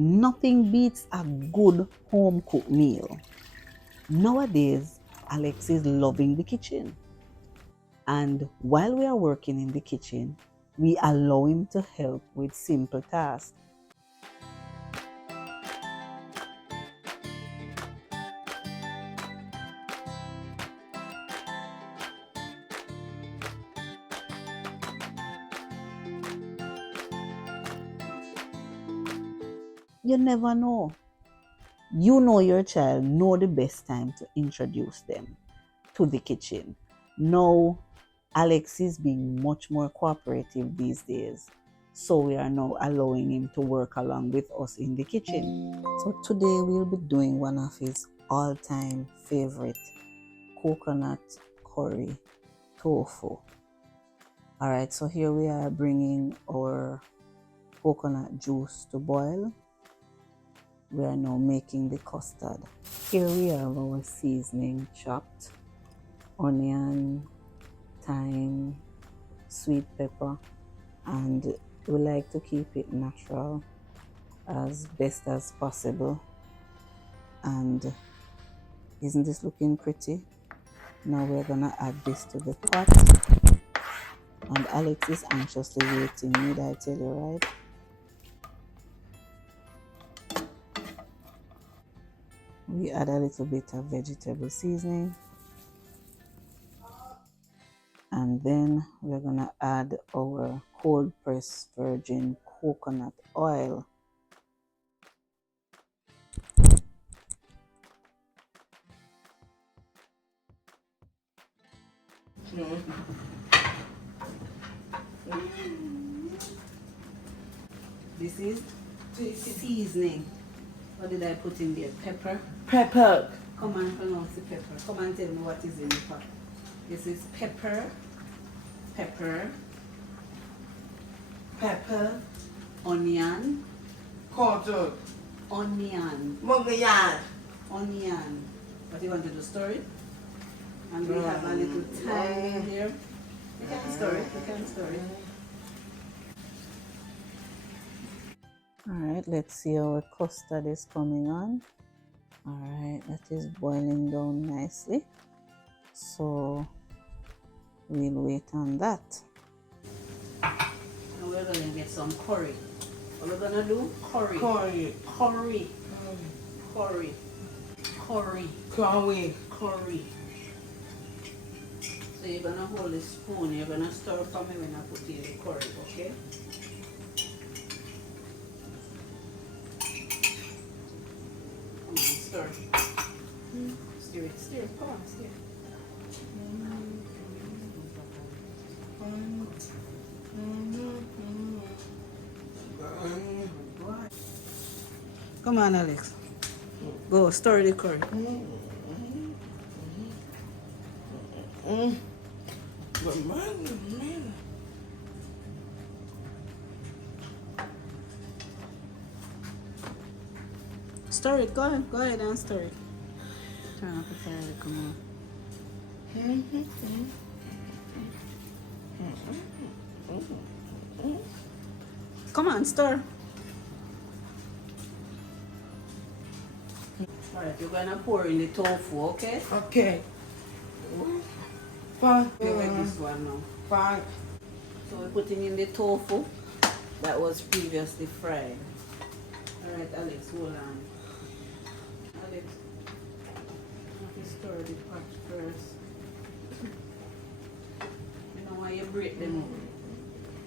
Nothing beats a good home cooked meal. Nowadays, Alex is loving the kitchen. And while we are working in the kitchen, we allow him to help with simple tasks. You never know. You know your child, know the best time to introduce them to the kitchen. Now, Alex is being much more cooperative these days. So we are now allowing him to work along with us in the kitchen. So today we'll be doing one of his all-time favorite coconut curry tofu. All right, so here we are bringing our coconut juice to boil. We are now making the custard. Here we have our seasoning: chopped onion, thyme, sweet pepper, and we like to keep it natural as best as possible. And isn't this looking pretty? Now we're gonna add this to the pot, and Alex is anxiously waiting. Need I tell you, right? We add a little bit of vegetable seasoning, and then we're gonna add our cold pressed virgin coconut oil. This is seasoning. What did I put in there? Pepper? Pepper. Come and pronounce the pepper. Come and tell me what is in the pot. This is pepper, pepper, Pepper. onion, Quarter. onion, Mogayan. onion. What do you want to do? Stir it? And we have a little thyme in here. You can stir it, you can stir it. Alright, let's see how our custard is coming on. Alright, that is boiling down nicely. So we'll wait on that. And we're gonna get some curry. What we're gonna do? Curry. Curry. Curry. Curry. Curry. Curry. Curry. So you're gonna hold the spoon, you're gonna stir for me when I put in the curry, okay? Come on, stir. Stir it, stir it, come on, stir it. Come on, Alex. Go, stir the curry. Stir it, go ahead and stir it. Turn up the fire, come on. Come on, stir. Alright, you're gonna pour in the tofu, okay? Okay. Five. You make this one now. Five. So we're putting in the tofu that was previously fried. Alright, Alex, hold on. Alex, let me stir the pot first. You know why you break them up?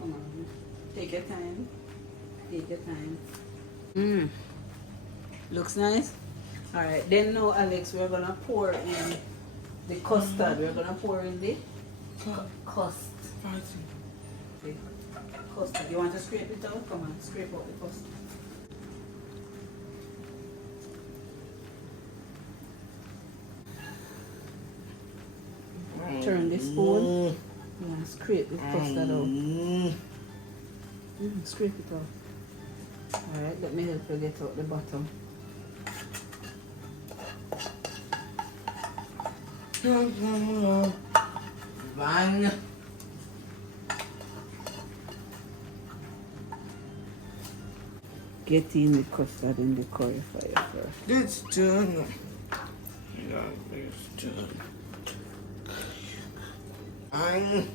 Come on, take your time. Take your time. Looks nice. Alright, then now, Alex, we're gonna pour in the custard. We're gonna pour in the custard. Okay. Custard. You want to scrape it out? Come on, scrape out the custard. Turn the spoon. Yeah, scrape the custard out. Scrape it out. Alright, let me help you get out the bottom. Bang. Get in the custard in the curry fire first. This done. Yeah, this done. I'm.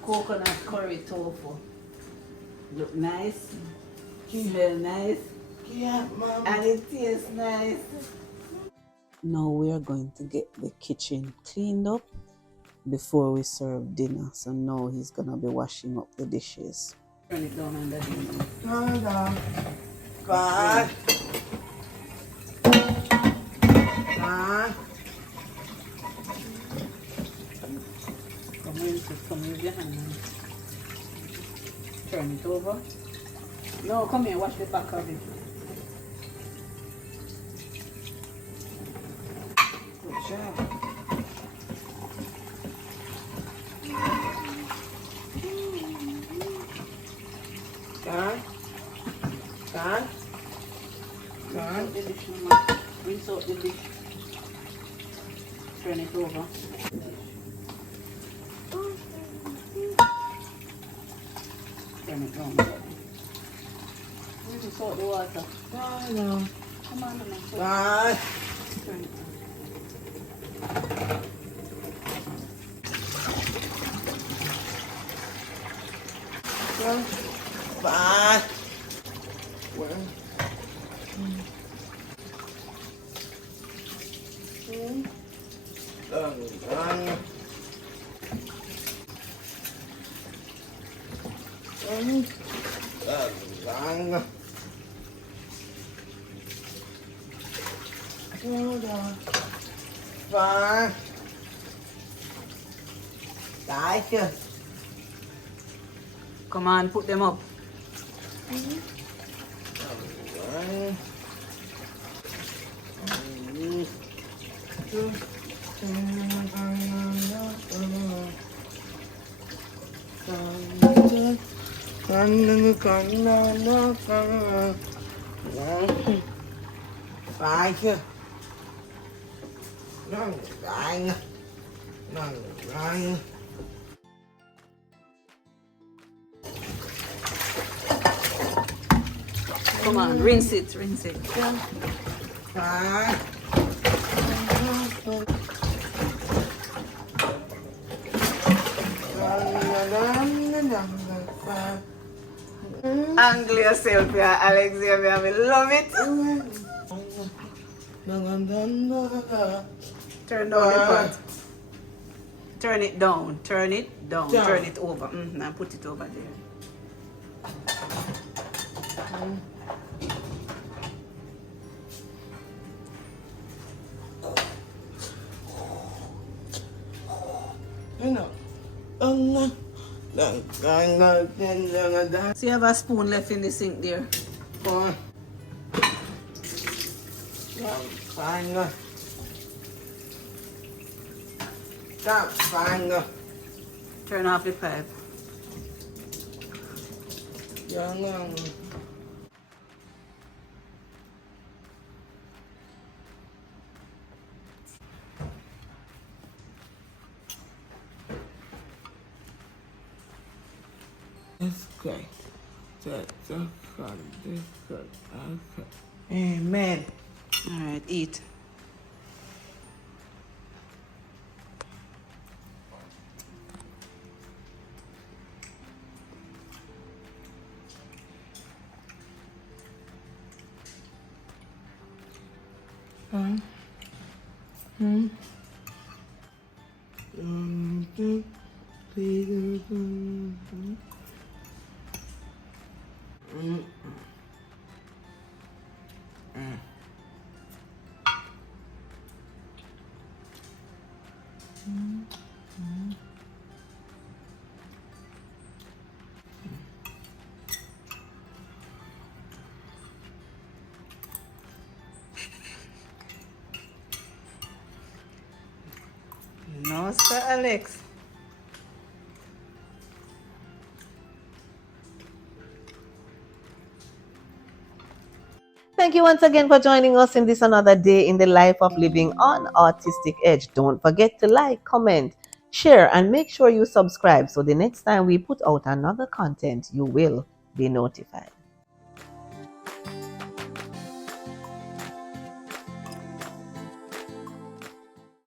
Coconut curry tofu. Look nice. Smell nice. Yeah, mama. And it tastes nice. Now we are going to get the kitchen cleaned up before we serve dinner. So now he's gonna be washing up the dishes. Turn it down under the Hold on. Bye. Bye. Come with your hand. Turn it over. No, come here, wash the back of it. Good job. Done. Done. Done. The dish, Mama. Rinse out the dish. Turn it over. Turn it down. Rinse out the water. Bye. Come on, Mama. Bye. Turn it down. Bye. Well. Done. Hold on. Bye. Gotcha. Come on, put them up. Gotcha. Come on, rinse it, rinse it. Bye. Angle yourself here, Alexavier. I love it. Turn down the pot. Turn it down. Turn it down. Down. Turn it over. Now put it over there. You know. So you have a spoon left in the sink there. Turn off the pipe. That's great. That's good. This good. Okay. Amen. All right, eat. No, Sir Alex. Thank you once again for joining us in this another day in the life of living on Autistic Edge. Don't forget to like, comment, share, and make sure you subscribe so the next time we put out another content, you will be notified.